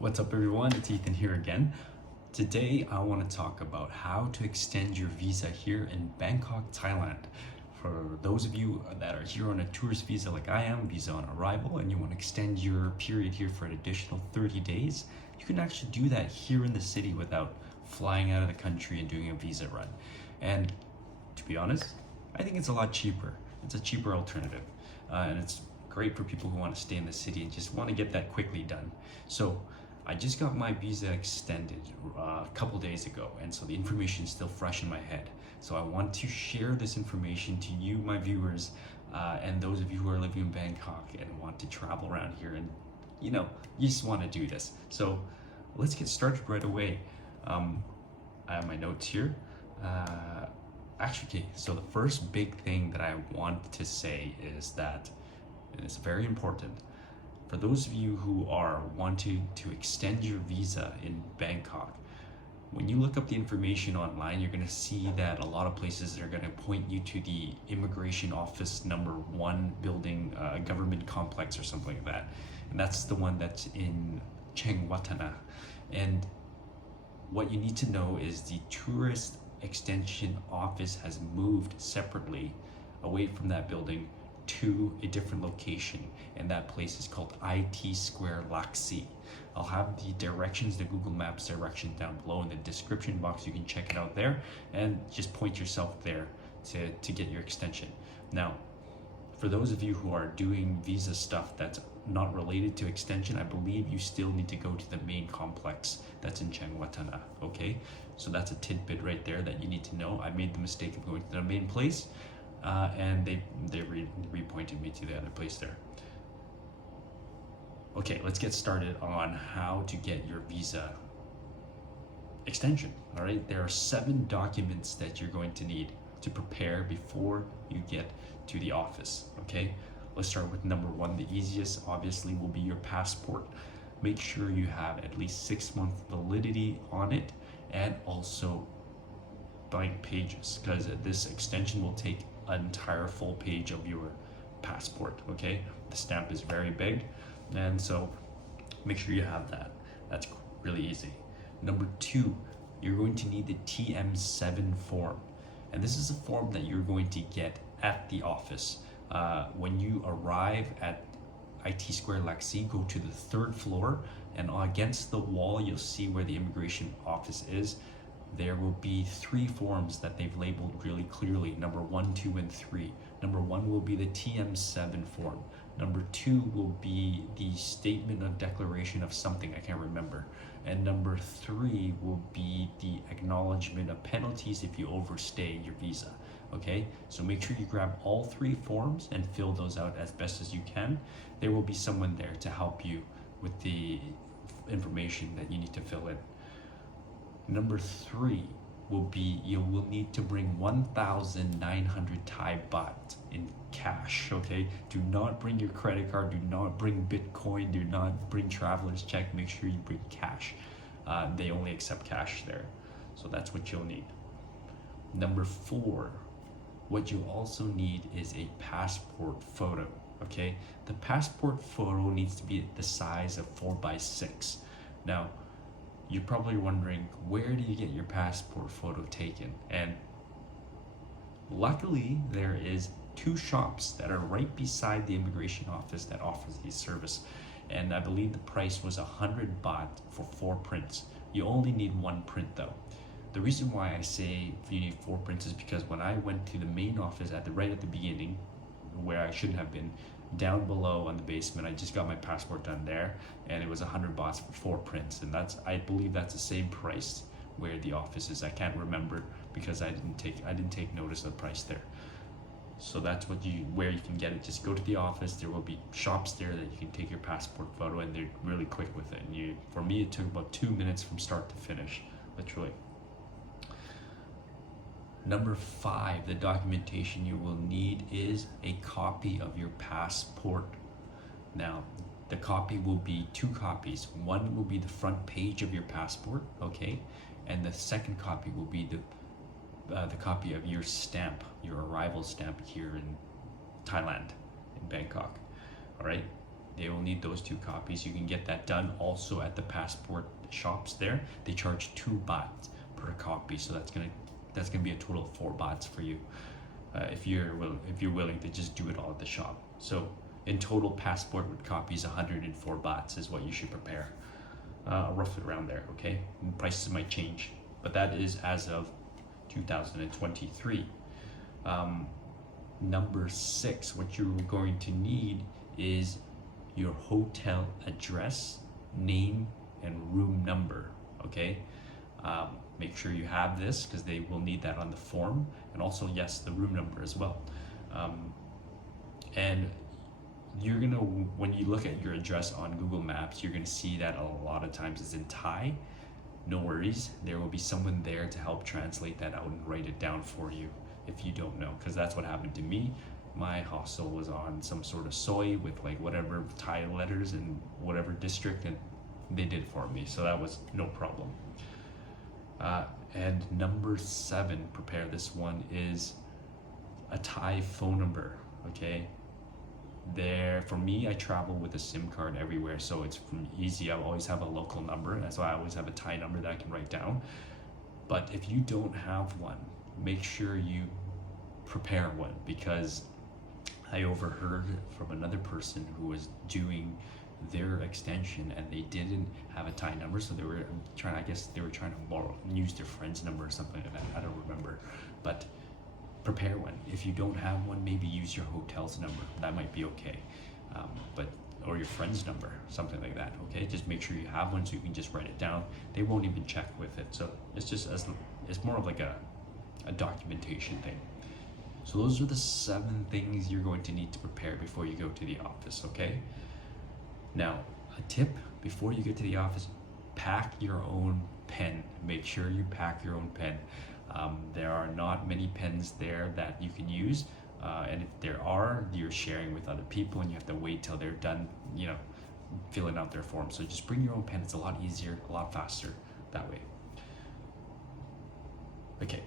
What's up everyone, it's Ethan here again. Today I want to talk about how to extend your visa here in Bangkok, Thailand. For those of you that are here on a tourist visa like I am, visa on arrival, and you want to extend your period here for an additional 30 days, you can actually do that here in the city without flying out of the country and doing a visa run. And to be honest, I think it's a lot cheaper. It's a cheaper alternative. And it's great for people who want to stay in the city and just want to get that quickly done. So I just got my visa extended a couple days ago, and so the information is still fresh in my head. So I want to share this information to you, my viewers, and those of you who are living in Bangkok and want to travel around here, and you just want to do this. So let's get started right away. I have my notes here. Okay, so the first big thing that I want to say is that, and it's very important, for those of you who are wanting to extend your visa in Bangkok, when you look up the information online, you're going to see that a lot of places are going to point you to the immigration office number 1 building, government complex or something like that. And that's the one that's in Chengwatana. And what you need to know is the tourist extension office has moved separately away from that building to a different location, and that place is called IT Square Laksi. I'll have the directions, the Google Maps directions down below in the description box. You can check it out there and just point yourself there to get your extension. Now, for those of you who are doing visa stuff that's not related to extension, I believe you still need to go to the main complex that's in Chengwatana, okay? So that's a tidbit right there that you need to know. I made the mistake of going to the main place, and they repointed me to the other place there. Okay, let's get started on how to get your visa extension. All right, there are 7 documents that you're going to need to prepare before you get to the office. Okay, let's start with number 1. The easiest obviously will be your passport. Make sure you have at least 6-month validity on it, and also blank pages, because this extension will take an entire full page of your passport. Okay, the stamp is very big, and so make sure you have that. That's really easy. Number 2, you're going to need the TM7 form, and this is a form that you're going to get at the office. When you arrive at IT Square Laksi, go to the 3rd floor, and against the wall you'll see where the immigration office is. There will be 3 forms that they've labeled really clearly, number 1, 2, and 3. Number 1 will be the TM7 form. Number 2 will be the statement of declaration of something, I can't remember. And number 3 will be the acknowledgement of penalties if you overstay your visa. Okay, so make sure you grab all 3 forms and fill those out as best as you can. There will be someone there to help you with the information that you need to fill in. Number 3 will be, you will need to bring 1,900 Thai baht in cash, okay? Do not bring your credit card, do not bring Bitcoin, do not bring traveler's check. Make sure you bring cash. They only accept cash there. So that's what you'll need. Number 4, what you also need is a passport photo, okay? The passport photo needs to be the size of 4x6. Now, you're probably wondering, where do you get your passport photo taken? And luckily, there is 2 shops that are right beside the immigration office that offers these service. And I believe the price was 100 baht for 4 prints. You only need 1 print though. The reason why I say you need 4 prints is because when I went to the main office right at the beginning, where I shouldn't have been, down below on the basement, I just got my passport done there, and it was 100 bahts for 4 prints, and I believe that's the same price where the office is. I can't remember because I didn't take notice of the price there. So that's where you can get it. Just go to the office. There will be shops there that you can take your passport photo, and they're really quick with it. And for me, it took about 2 minutes from start to finish, literally. Number 5, the documentation you will need is a copy of your passport. Now, the copy will be 2 copies. One will be the front page of your passport, okay? And the second copy will be the copy of your stamp, your arrival stamp here in Thailand, in Bangkok, all right? They will need those 2 copies. You can get that done also at the passport shops there. They charge 2 baht per copy, so that's gonna be a total of 4 bahts for you if you're willing to just do it all at the shop. So in total, passport with copies, 104 bahts is what you should prepare, roughly around there. Okay, and prices might change, but that is as of 2023. Number 6, what you're going to need is your hotel address, name, and room number. Okay, make sure you have this because they will need that on the form, and also, yes, the room number as well. And you're gonna, when you look at your address on Google Maps, you're gonna see that a lot of times it's in Thai. No worries, there will be someone there to help translate that out and write it down for you if you don't know, because that's what happened to me. My hostel was on some sort of soy with like whatever Thai letters in whatever district, and they did it for me, so that was no problem. And number 7, prepare this one, is a Thai phone number. Okay, there for me, I travel with a SIM card everywhere, so it's easy. I always have a local number, and that's why I always have a Thai number that I can write down. But if you don't have one, make sure you prepare one, because I overheard from another person who was doing their extension and they didn't have a Thai number, so they were trying, I guess they were trying to use their friend's number or something like that. I don't remember, but prepare one. If you don't have one, maybe use your hotel's number. That might be okay, or your friend's number, something like that. Okay, just make sure you have one so you can just write it down. They won't even check with it, so it's more of like a documentation thing. So those are the 7 things you're going to need to prepare before you go to the office. Okay, now a tip before you get to the office: pack your own pen. Make sure you pack your own pen. There are not many pens there that you can use, and if there are, you're sharing with other people and you have to wait till they're done, filling out their form. So just bring your own pen. It's a lot easier, a lot faster that way. Okay,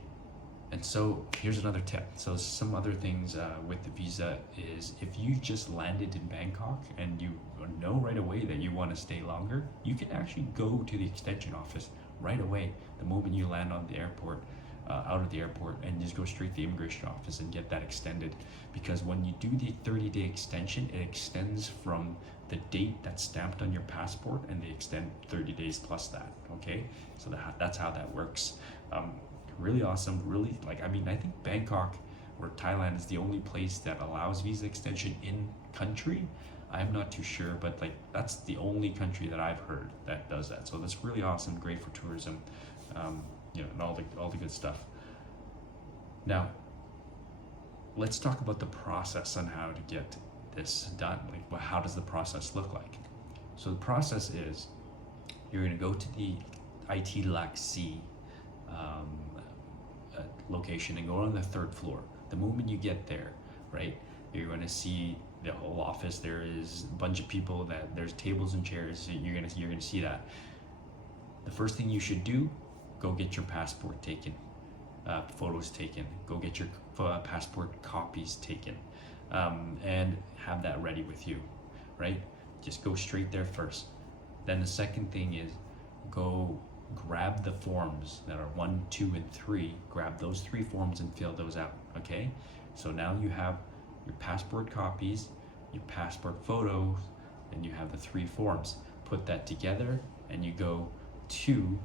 and so here's another tip. So some other things with the visa is, if you just landed in Bangkok and you know right away that you want to stay longer, you can actually go to the extension office right away the moment you land on the airport, out of the airport, and just go straight to the immigration office and get that extended. Because when you do the 30-day extension, it extends from the date that's stamped on your passport, and they extend 30 days plus that. Okay, so that's how that works. Really awesome. Really, I think Bangkok or Thailand is the only place that allows visa extension in country. I'm not too sure, but that's the only country that I've heard that does that. So that's really awesome, great for tourism, and all the good stuff. Now, let's talk about the process on how to get this done. How does the process look like? So the process is, you're going to go to the IT Laksi location and go on the 3rd floor. The moment you get there, right, you're going to see the whole office. There is a bunch of people, that there's tables and chairs. So you're gonna see that. The first thing you should do, go get your passport taken, photos taken. Go get your passport copies taken, and have that ready with you, right? Just go straight there first. Then the second thing is, go grab the forms that are 1, 2, and 3. Grab those 3 forms and fill those out. Okay, so now you have your passport copies, your passport photos, and you have the 3 forms. Put that together and you go to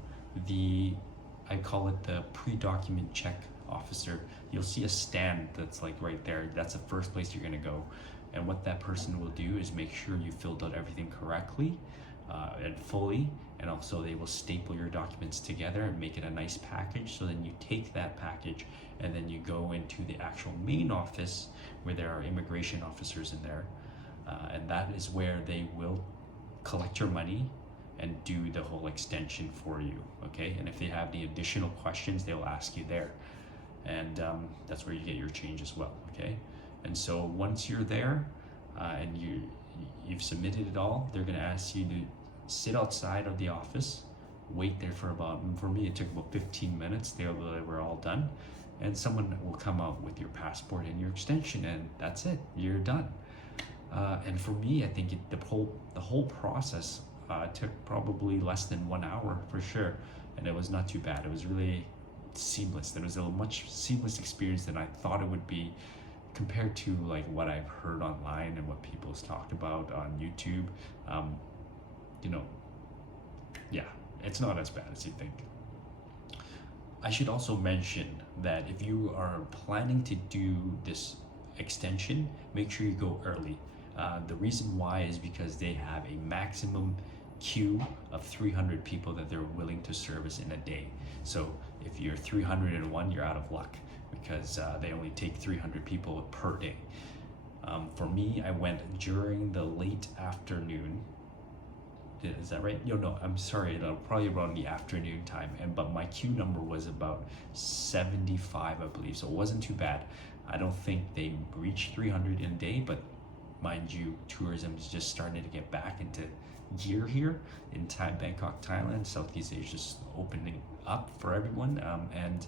I call it the pre-document check officer. You'll see a stand that's right there. That's the first place you're gonna go. And what that person will do is make sure you filled out everything correctly and fully, and also they will staple your documents together and make it a nice package. So then you take that package and then you go into the actual main office where there are immigration officers in there, and that is where they will collect your money and do the whole extension for you. Okay, and if they have any additional questions, they will ask you there, and that's where you get your change as well. Okay, and so once you're there and you've submitted it all, they're going to ask you to sit outside of the office, wait there for me it took about 15 minutes. They were all done, and someone will come out with your passport and your extension, and that's it, you're done. And for me, I think the whole process took probably less than 1 hour for sure, and it was not too bad. It was really seamless. It was a much seamless experience than I thought it would be, compared to like what I've heard online and what people's talked about on YouTube. You know, yeah, it's not as bad as you think. I should also mention that if you are planning to do this extension, make sure you go early. The reason why is because they have a maximum queue of 300 people that they're willing to service in a day. So if you're 301, you're out of luck, because they only take 300 people per day. For me, I went during the late afternoon. Is that right? No, I'm sorry, probably around the afternoon time. But my queue number was about 75, I believe, so it wasn't too bad. I don't think they reached 300 in a day, but mind you, tourism is just starting to get back into gear here in Bangkok, Thailand. Southeast Asia is just opening up for everyone, and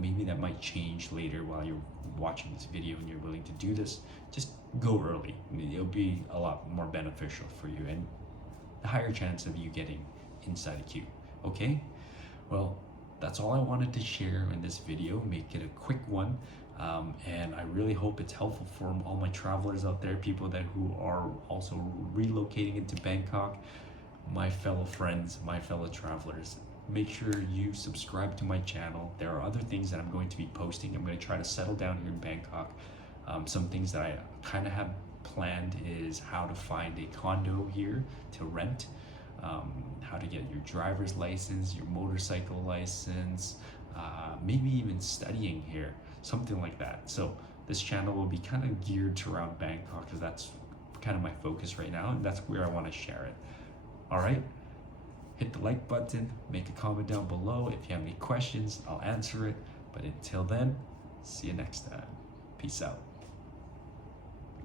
maybe that might change later while you're watching this video and you're willing to do this. Just go early. It'll be a lot more beneficial for you, and a higher chance of you getting inside a queue. Okay, well, that's all I wanted to share in this video. Make it a quick one, and I really hope it's helpful for all my travelers out there, people who are also relocating into Bangkok, my fellow friends, my fellow travelers. Make sure you subscribe to my channel. There are other things that I'm going to be posting. I'm going to try to settle down here in Bangkok. Some things that I kind of have planned is how to find a condo here to rent, how to get your driver's license, your motorcycle license, maybe even studying here, something like that. So this channel will be kind of geared to around Bangkok, because that's kind of my focus right now, and that's where I want to share it. All right, hit the like button, make a comment down below. If you have any questions, I'll answer it. But until then, see you next time. Peace out.